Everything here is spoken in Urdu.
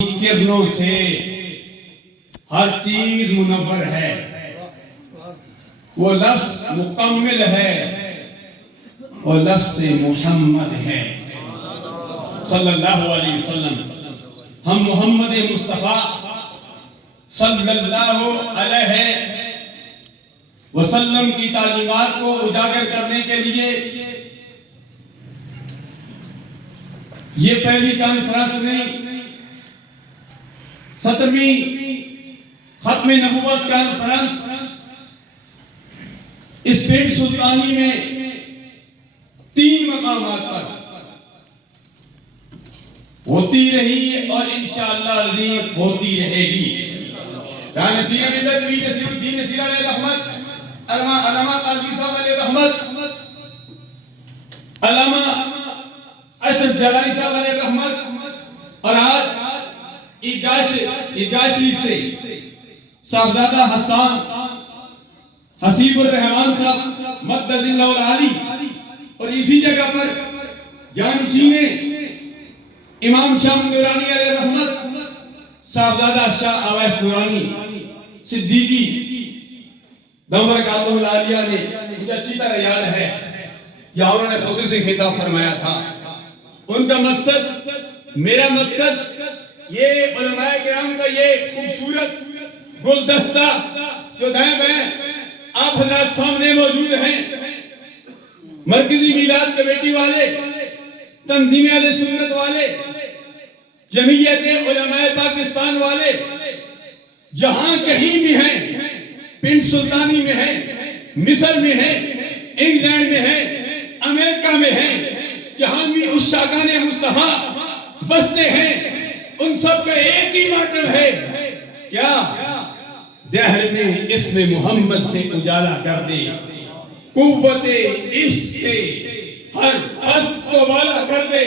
کرنوں سے ہر چیز منور ہے، وہ لفظ مکمل ہے، وہ لفظ محمد ہے صلی اللہ علیہ وسلم۔ ہم محمد مصطفیٰ صلی اللہ علیہ وسلم کی تعلیمات کو اجاگر کرنے کے لیے یہ پہلی کانفرنس نہیں، 17ویں ختم نبوت کانفرنس اس پنڈ سلطانی میں 3 مقامات پر ہوتی رہی اور انشاءاللہ عزیز ہوتی رہے گی۔ جہاں نصیر عزت بھی نصیر الدین نصیر علیہ رحمت، علامہ قادری صاحب علیہ رحمت، علامہ اشرف جلانی صاحب علیہ رحمت، اور آج عیدگاہ شریف سے صاحبزادہ حسان حسیب الرحمان صاحب مقدس اللہ العالی، اور اسی جگہ پر جانشین امام شاہ نورانی علیہ رحمت صاحبزادہ شاہ اویس نورانی صدیقی برکاتہ العالیہ نے، مجھے اچھی طرح یاد ہے یہاں انہوں نے خصوصی خطاب فرمایا تھا۔ ان کا مقصد، میرا مقصد، یہ علماء کرام کا یہ خوبصورت گلدستہ جو دائیں بائیں آپ حضرات سامنے موجود ہیں، مرکزی میلاد کمیٹی والے، تنظیم اہل سنت والے، جمعیت علماء پاکستان والے، جہاں کہیں بھی ہیں، پنڈ سلطانی میں ہیں، مصر میں ہیں، انگلینڈ میں ہیں، امریکہ میں ہیں، جہاں بھی عشاقان مصطفیٰ بستے ہیں، ان سب کا ایک ہی مطلب ہے، کیا؟ دہر میں اسم محمد سے اجالا کر دے، قوت عشق سے ہر ہست کو والا کر دے۔